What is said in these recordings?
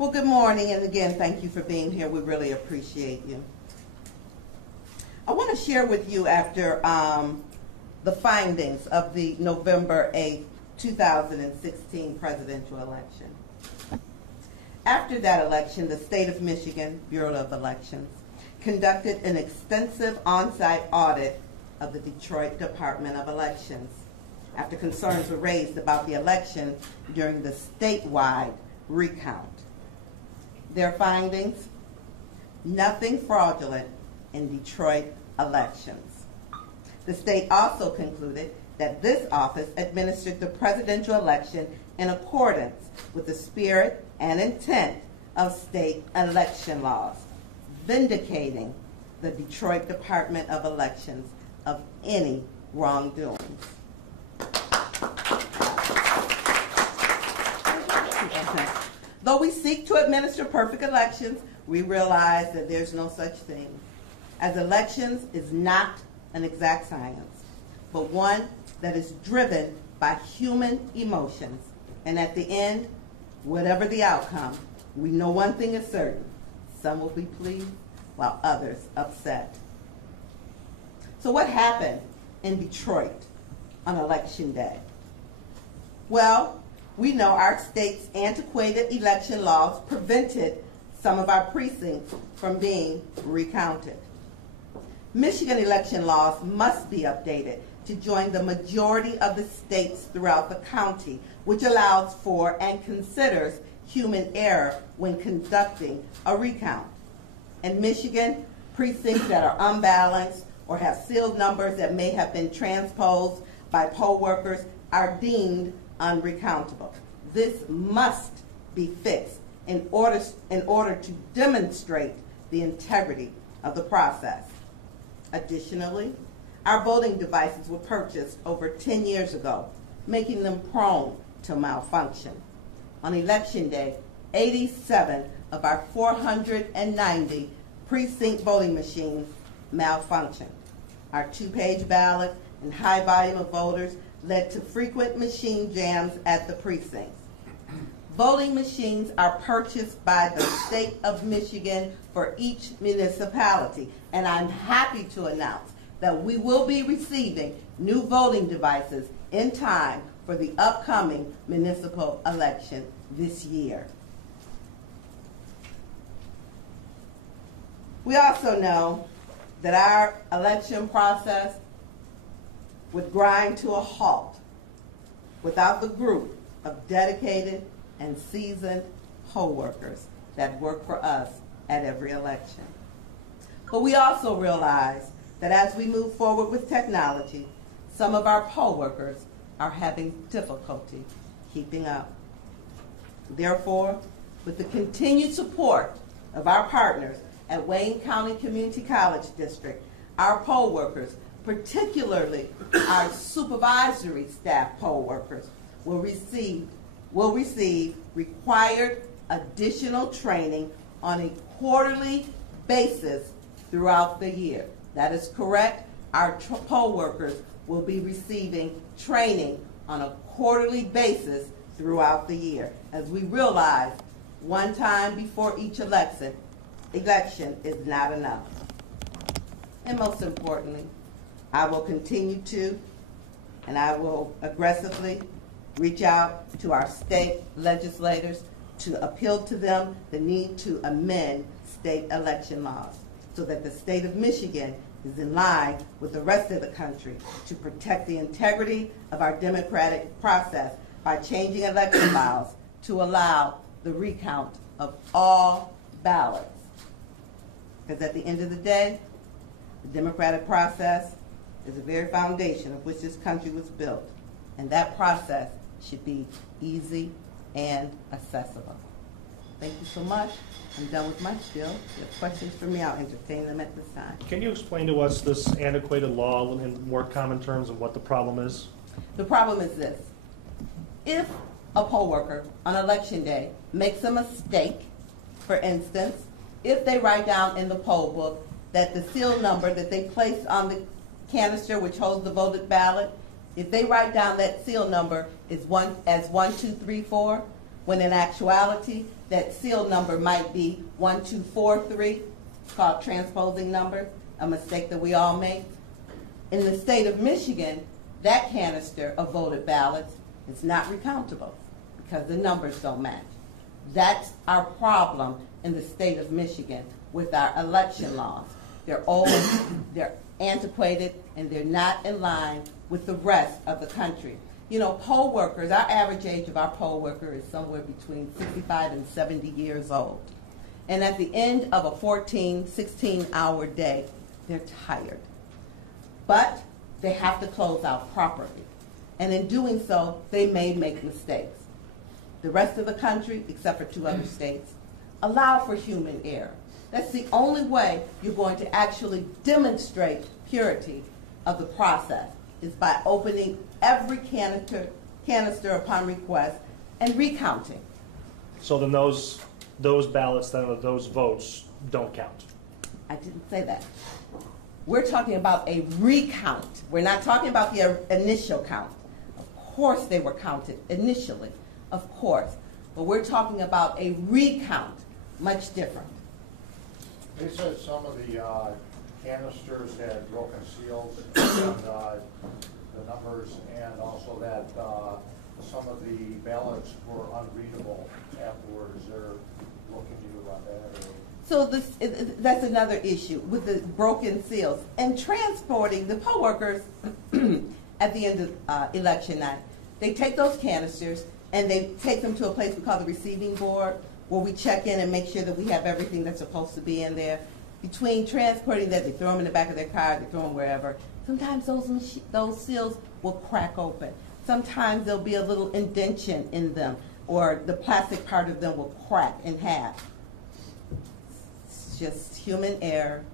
Well, good morning, and again, thank you for being here. We really appreciate you. I want to share with you after the findings of the November 8th, 2016 presidential election. After that election, the state of Michigan Bureau of Elections conducted an extensive on-site audit of the Detroit Department of Elections after concerns were raised about the election during the statewide recount. Their findings: nothing fraudulent in Detroit elections. The state also concluded that this office administered the presidential election in accordance with the spirit and intent of state election laws, vindicating the Detroit Department of Elections of any wrongdoings. Though we seek to administer perfect elections, we realize that there's no such thing, as elections is not an exact science, but one that is driven by human emotions. And at the end, whatever the outcome, we know one thing is certain: some will be pleased while others upset. So what happened in Detroit on Election Day? Well, we know our state's antiquated election laws prevented some of our precincts from being recounted. Michigan election laws must be updated to join the majority of the states throughout the county, which allows for and considers human error when conducting a recount. In Michigan, precincts that are unbalanced or have sealed numbers that may have been transposed by poll workers are deemed unrecountable. This must be fixed in order to demonstrate the integrity of the process. Additionally, our voting devices were purchased over 10 years ago, making them prone to malfunction. On Election Day, 87 of our 490 precinct voting machines malfunctioned. Our two-page ballot and high volume of voters led to frequent machine jams at the precincts. Voting machines are purchased by the state of Michigan for each municipality, and I'm happy to announce that we will be receiving new voting devices in time for the upcoming municipal election this year. We also know that our election process would grind to a halt without the group of dedicated and seasoned poll workers that work for us at every election. But we also realize that as we move forward with technology, some of our poll workers are having difficulty keeping up. Therefore, with the continued support of our partners at Wayne County Community College District, our poll workers, particularly our supervisory staff poll workers, will receive required additional training on a quarterly basis throughout the year. That is correct. Our poll workers will be receiving training on a quarterly basis throughout the year, as we realize one time before each election is not enough. And most importantly, I will continue to, and I will aggressively reach out to our state legislators to appeal to them the need to amend state election laws so that the state of Michigan is in line with the rest of the country to protect the integrity of our democratic process by changing election laws to allow the recount of all ballots. Because at the end of the day, the democratic process is the very foundation of which this country was built, and that process should be easy and accessible. Thank you so much. I'm done with my spiel. If you have questions for me, I'll entertain them at this time. Can you explain to us this antiquated law in more common terms of what the problem is? The problem is this. If a poll worker on election day makes a mistake, for instance, if they write down in the poll book that the seal number that they placed on the canister which holds the voted ballot, if they write down that seal number is 1, 2, 3, 4, when in actuality, that seal number might be 1243. It's called transposing numbers, a mistake that we all make. In the state of Michigan, that canister of voted ballots is not recountable because the numbers don't match. That's our problem in the state of Michigan with our election laws. They're old, they're antiquated, and they're not in line with the rest of the country. You know, poll workers, our average age of our poll worker is somewhere between 65 and 70 years old. And at the end of a 14, 16-hour day, they're tired. But they have to close out properly. And in doing so, they may make mistakes. The rest of the country, except for 2 other states, allow for human error. That's the only way you're going to actually demonstrate purity of the process, is by opening every canister upon request and recounting. So then those ballots, then those votes don't count. I didn't say that. We're talking about a recount. We're not talking about the initial count. Of course they were counted initially, of course. But we're talking about a recount, much different. They said some of the canisters had broken seals and the numbers, and also that some of the ballots were unreadable afterwards. They're looking to you on that. So that's another issue with the broken seals and transporting the poll workers at the end of election night. They take those canisters and they take them to a place we call the receiving board, where we check in and make sure that we have everything that's supposed to be in there. Between transporting that, they throw them in the back of their car, they throw them wherever. Sometimes those seals will crack open. Sometimes there'll be a little indentation in them, or the plastic part of them will crack in half. It's just human error.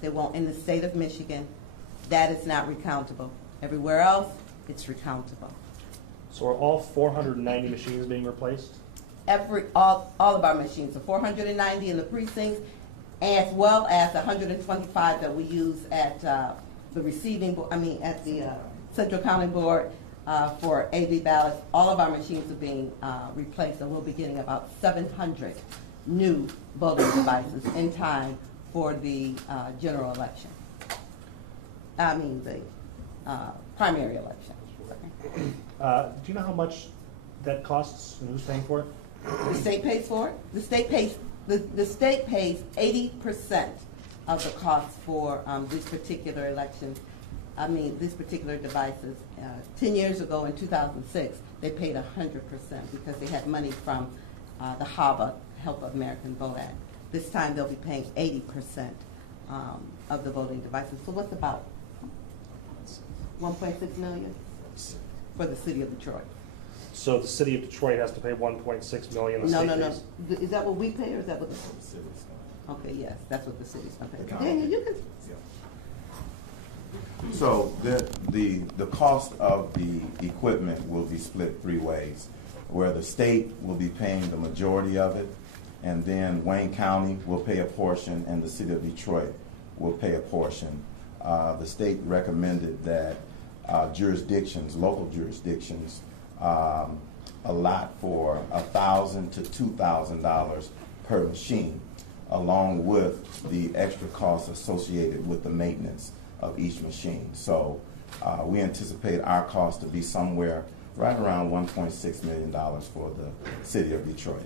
They won't, in the state of Michigan, that is not recountable. Everywhere else, it's recountable. So are all 490 machines being replaced? All of our machines, the 490 in the precincts, as well as the 125 that we use at the receiving, at the Central County Board for AV ballots. All of our machines are being replaced, and we'll be getting about 700 new voting devices in time for the general election. The primary election. Do you know how much that costs and who's paying for it? The state pays for it. The state pays 80% of the cost for these particular elections. These particular devices. 10 years ago, in 2006, they paid 100% because they had money from the HAVA, Help of American Vote Act. This time, they'll be paying 80% of the voting devices. So what's about 1.6 million for the city of Detroit? So the city of Detroit has to pay 1.6 million. No. Is that what we pay, or is that what the city's? Okay, yes, that's what the city's going to pay. Daniel, you can. So the cost of the equipment will be split 3 ways, where the state will be paying the majority of it, and then Wayne County will pay a portion, and the city of Detroit will pay a portion. The state recommended that local jurisdictions, allot for $1,000 to $2,000 per machine, along with the extra costs associated with the maintenance of each machine. So we anticipate our cost to be somewhere right around $1.6 million for the city of Detroit.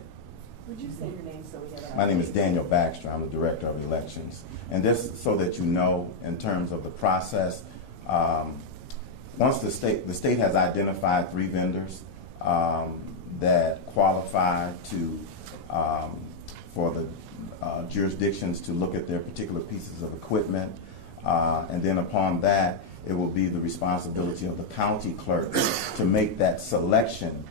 Would you say your name so we have? My name is Daniel Baxter. I'm the director of elections. And just so that you know, in terms of the process, once the state has identified 3 vendors that qualify for the jurisdictions to look at their particular pieces of equipment, and then upon that, it will be the responsibility of the county clerk to make that selection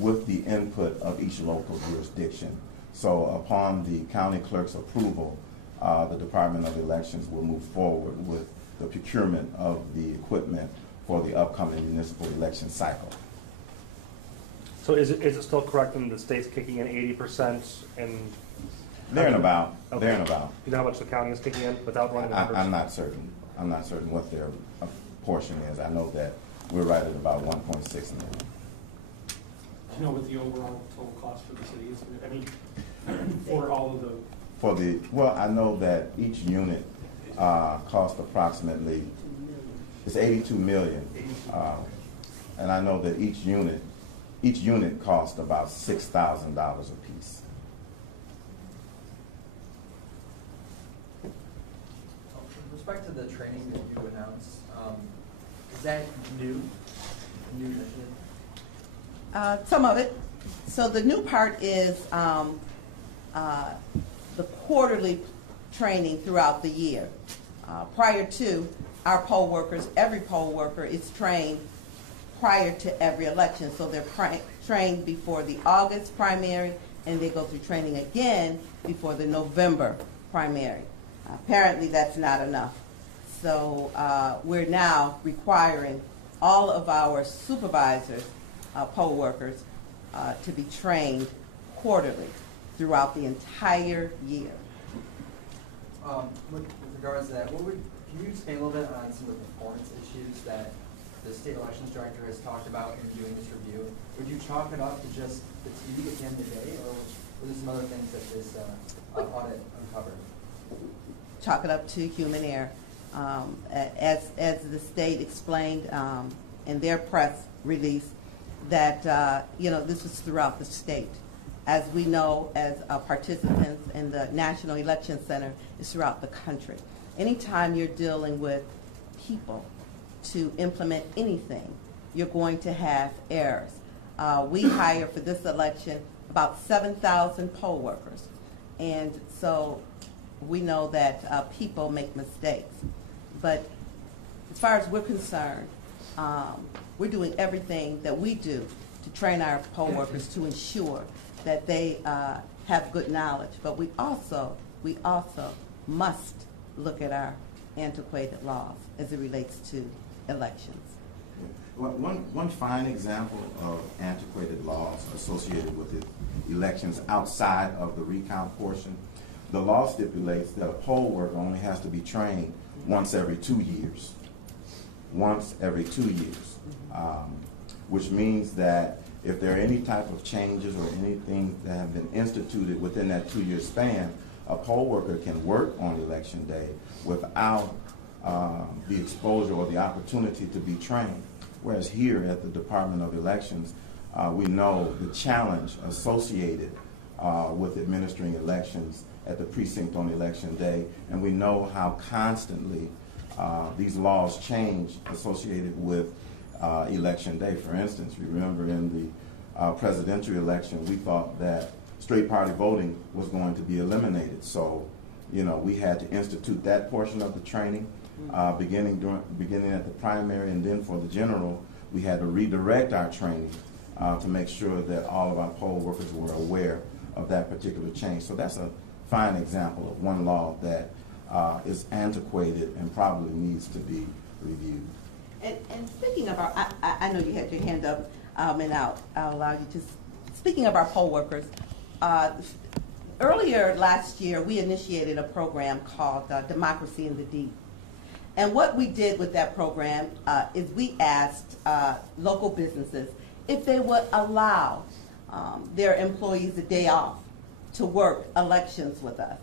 with the input of each local jurisdiction. So upon the county clerk's approval, the Department of Elections will move forward with the procurement of the equipment for the upcoming municipal election cycle. So is it still correct in the state's kicking in 80% and There and about. Okay. There and about. You know how much the county is kicking in without running the numbers? I'm not certain. I'm not certain what their portion is. I know that we're right at about 1.6 million. you know what the overall total cost for the city is? I mean, for all of the... Well, I know that each unit costs approximately, it's 82 million. And I know that each unit costs about $6,000 a piece. With respect to the training that you announced, is that new initiative? Some of it. So the new part is the quarterly training throughout the year. Prior to our poll workers, every poll worker is trained prior to every election. So they're trained before the August primary, and they go through training again before the November primary. Apparently that's not enough. So we're now requiring all of our supervisors, poll workers, to be trained quarterly throughout the entire year. With regards to that, can you expand a little bit on some of the performance issues that the state elections director has talked about in doing this review? Would you chalk it up to just the TV at the end of the day, or were there some other things that this audit uncovered? Chalk it up to human error. As the state explained in their press release, that this was throughout the state. As we know, as participants in the National Election Center, is throughout the country. Anytime you're dealing with people to implement anything, you're going to have errors. We hire for this election about 7,000 poll workers, and so we know that people make mistakes. But as far as we're concerned, we're doing everything that we do to train our poll workers to ensure that they have good knowledge. But we also must look at our antiquated laws as it relates to elections. Well, one fine example of antiquated laws associated with the elections outside of the recount portion, the law stipulates that a poll worker only has to be trained once every 2 years. Once every 2 years. Which means that if there are any type of changes or anything that have been instituted within that 2-year span, a poll worker can work on election day without the exposure or the opportunity to be trained. Whereas here at the Department of Elections, we know the challenge associated with administering elections at the precinct on election day, and we know how constantly these laws change associated with election day. For instance, remember in the presidential election, we thought that straight party voting was going to be eliminated. So, we had to institute that portion of the training, beginning at the primary, and then for the general, we had to redirect our training to make sure that all of our poll workers were aware of that particular change. So that's a fine example of one law that is antiquated and probably needs to be reviewed. And speaking of our, I know you had your hand up, and I'll allow you to. Speaking of our poll workers, earlier last year we initiated a program called Democracy in the Deep. And what we did with that program is we asked local businesses if they would allow their employees a day off to work elections with us.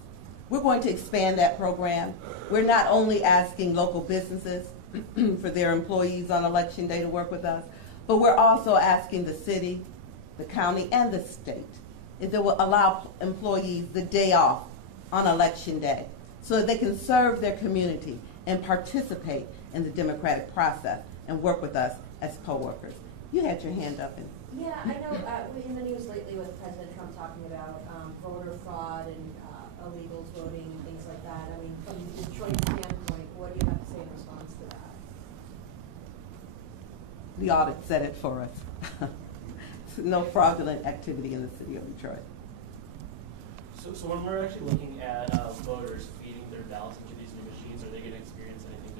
We're going to expand that program. We're not only asking local businesses for their employees on election day to work with us, but we're also asking the city, the county, and the state if they will allow employees the day off on election day so that they can serve their community and participate in the democratic process and work with us as poll workers. You had your hand up. Yeah, I know in the news lately with President Trump talking about voter fraud and illegals voting and things like that. I mean, from the Detroit standpoint, what do you have to say in response to that? The audit said it for us. No fraudulent activity in the city of Detroit. So when we're actually looking at voters feeding their ballots into these new machines, are they going to experience anything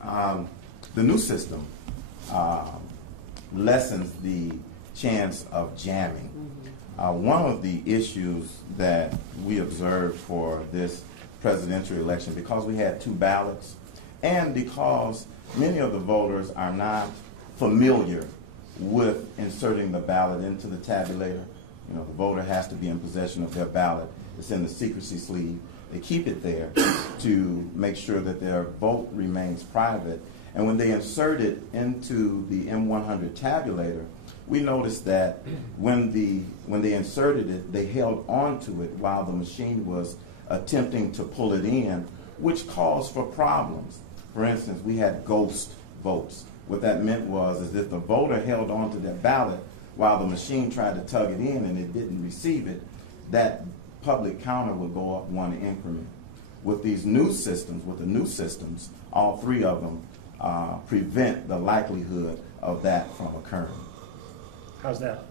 different? The new system lessens the chance of jamming. One of the issues that we observed for this presidential election, because we had 2 ballots, and because many of the voters are not familiar with inserting the ballot into the tabulator. You know, the voter has to be in possession of their ballot. It's in the secrecy sleeve. They keep it there to make sure that their vote remains private. And when they insert it into the M100 tabulator, we noticed that when they inserted it, they held on to it while the machine was attempting to pull it in, which caused for problems. For instance, we had ghost votes. What that meant was is if the voter held on to their ballot while the machine tried to tug it in and it didn't receive it, that public counter would go up one increment. With these new systems, all three of them prevent the likelihood of that from occurring. How's that?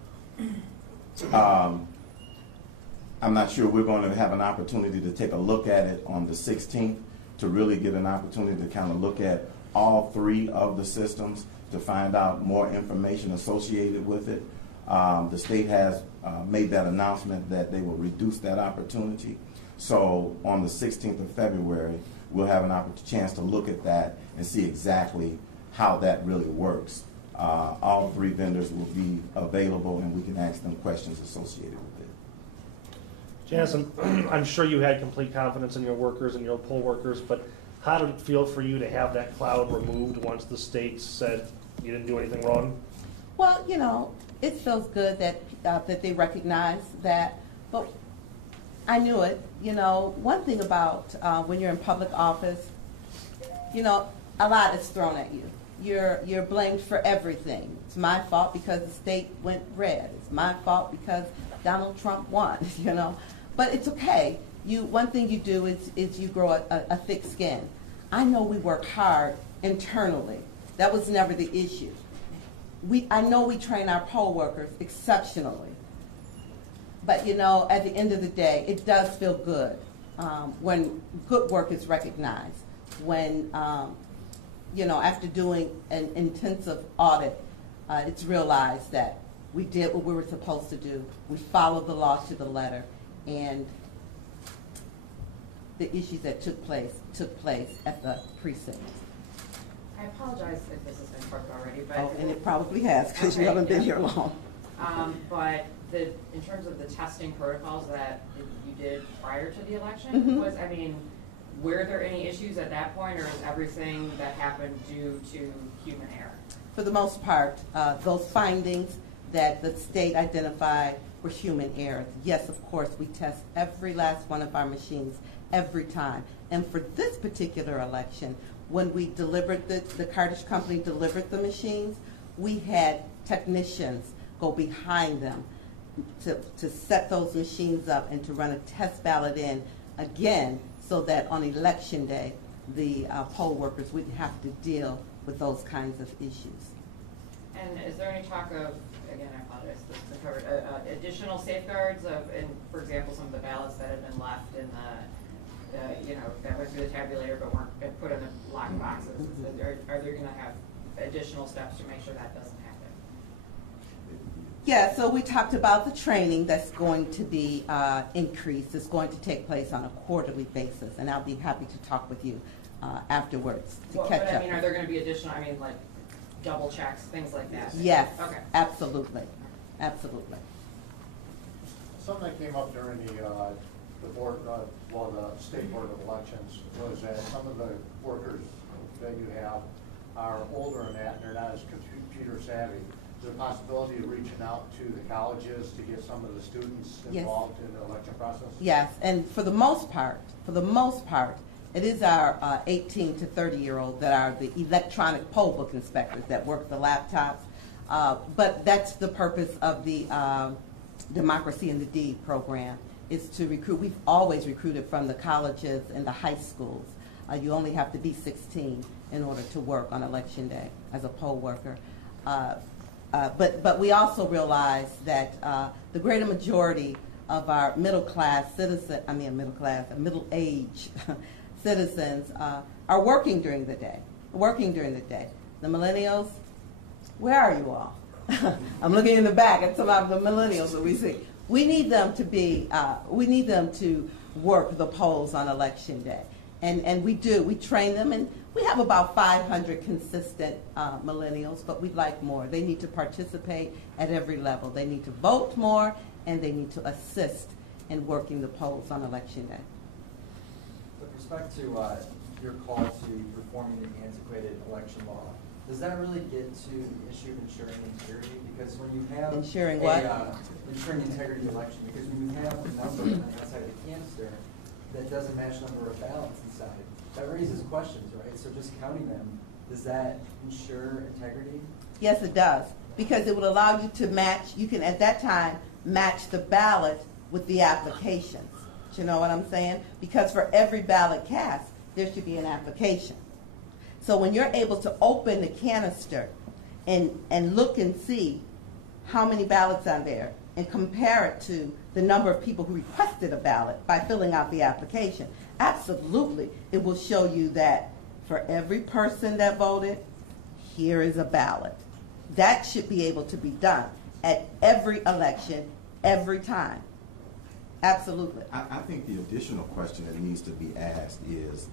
I'm not sure. We're going to have an opportunity to take a look at it on the 16th to really get an opportunity to kind of look at all three of the systems to find out more information associated with it. The state has made that announcement that they will reduce that opportunity. So on the 16th of February, we'll have an chance to look at that and see exactly how that really works. All three vendors will be available and we can ask them questions associated with it. Janison, I'm sure you had complete confidence in your workers and your poll workers, but how did it feel for you to have that cloud removed once the state said you didn't do anything wrong? Well, you know, it feels good that that they recognize that, but I knew it. You know, one thing about when you're in public office, you know, a lot is thrown at you. You're blamed for everything. It's my fault because the state went red. It's my fault because Donald Trump won. You know, but it's okay. One thing you do is you grow a thick skin. I know we work hard internally. That was never the issue. I know we train our poll workers exceptionally. But, you know, at the end of the day, it does feel good when good work is recognized. When, you know, after doing an intensive audit, it's realized that we did what we were supposed to do. We followed the law to the letter. And the issues that took place at the precinct. I apologize if this has been covered already, but and it probably has because you haven't been here long. But in terms of the testing protocols that you did prior to the election, were there any issues at that point, or is everything that happened due to human error? For the most part, those findings that the state identified were human errors. Yes, of course, we test every last one of our machines every time. And for this particular election, when we delivered the cartridge company delivered the machines, we had technicians go behind them to set those machines up and to run a test ballot in again, so that on election day, the poll workers wouldn't have to deal with those kinds of issues. And is there any talk of, again, I apologize, this has been covered, additional safeguards for example, some of the ballots that have been left in that went through the tabulator but weren't put in the locked boxes? Are they going to have additional steps to make sure that doesn't happen? Yeah, so we talked about the training that's going to be increased. It's going to take place on a quarterly basis, and I'll be happy to talk with you afterwards to catch up. Are there going to be additional, like double checks, things like that? Yes, okay. Absolutely. Absolutely. Something that came up during the State Board of Elections was that some of the workers that you have are older in that and they're not as computer savvy. Is there a possibility of reaching out to the colleges to get some of the students involved in the election process? Yes, and for the most part, it is our 18 to 30-year-old that are the electronic poll book inspectors that work the laptops. But that's the purpose of the Democracy in the Deed program, is to recruit. We've always recruited from the colleges and the high schools. You only have to be 16 in order to work on election day as a poll worker. But we also realize that the greater majority of our middle-age citizens are working during the day. The millennials, where are you all? I'm looking in the back at some of the millennials that we see. We need them to work the polls on election day. And we train them, and we have about 500 consistent millennials, but we'd like more. They need to participate at every level. They need to vote more, and they need to assist in working the polls on Election Day. With respect to your call to reforming the antiquated election law, does that really get to the issue of ensuring integrity? Because when you have Ensuring what? Ensuring the integrity of the election, because when you have a number on the outside of the canister that doesn't match the number of ballots inside, that raises questions, right? So just counting them, does that ensure integrity? Yes, it does, because it would allow you to match, you can at that time match the ballot with the applications. Do you know what I'm saying? Because for every ballot cast, there should be an application. So when you're able to open the canister and look and see how many ballots are there and compare it to the number of people who requested a ballot by filling out the application, absolutely, it will show you that for every person that voted, here is a ballot. That should be able to be done at every election, every time. Absolutely. I think the additional question that needs to be asked is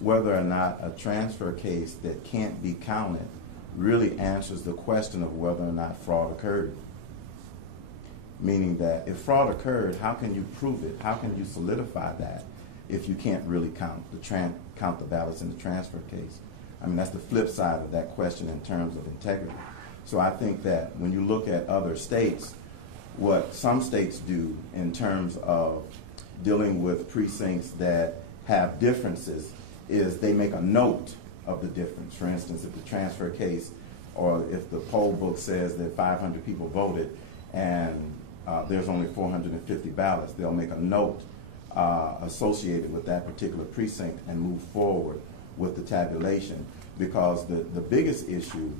whether or not a transfer case that can't be counted really answers the question of whether or not fraud occurred. Meaning that if fraud occurred, how can you prove it? How can you solidify that if you can't really count the ballots in the transfer case? I mean, that's the flip side of that question in terms of integrity. So I think that when you look at other states, what some states do in terms of dealing with precincts that have differences is they make a note of the difference. For instance, if the transfer case or if the poll book says that 500 people voted and there's only 450 ballots, they'll make a note associated with that particular precinct and move forward with the tabulation, because the biggest issue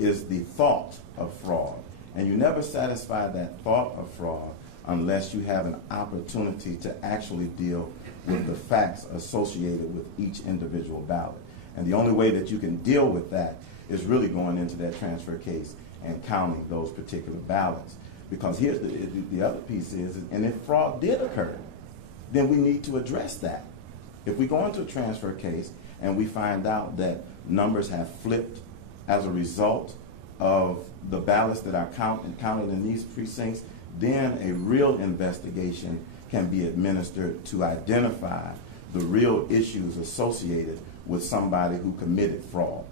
is the thought of fraud. And you never satisfy that thought of fraud unless you have an opportunity to actually deal with the facts associated with each individual ballot. And the only way that you can deal with that is really going into that transfer case and counting those particular ballots. Because here's the other piece is, and if fraud did occur, then we need to address that. If we go into a transfer case and we find out that numbers have flipped as a result of the ballots that are counted in these precincts, then a real investigation can be administered to identify the real issues associated with somebody who committed fraud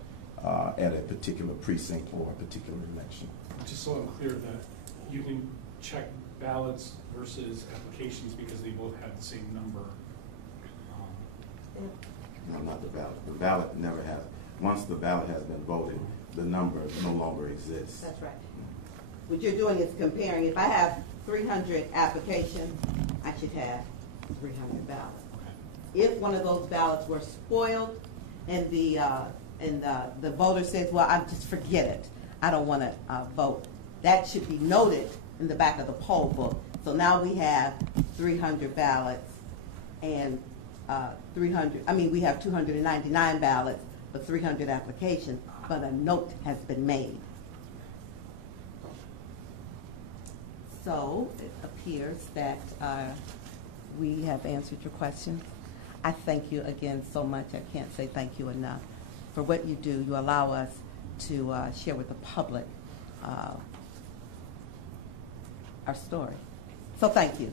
at a particular precinct or a particular election. Just so I'm clear that you can check ballots versus applications because they both have the same number. No, not the ballot. The ballot never has. Once the ballot has been voted, the number no longer exists. That's right. What you're doing is comparing. If I have 300 applications, I should have 300 ballots. If one of those ballots were spoiled and the voter says, well, I just forget it, I don't want to vote, that should be noted in the back of the poll book. So now we have 300 ballots and we have 299 ballots, but 300 applications, but a note has been made. So it appears that we have answered your question. I thank you again so much. I can't say thank you enough for what you do. You allow us to share with the public our story. So thank you.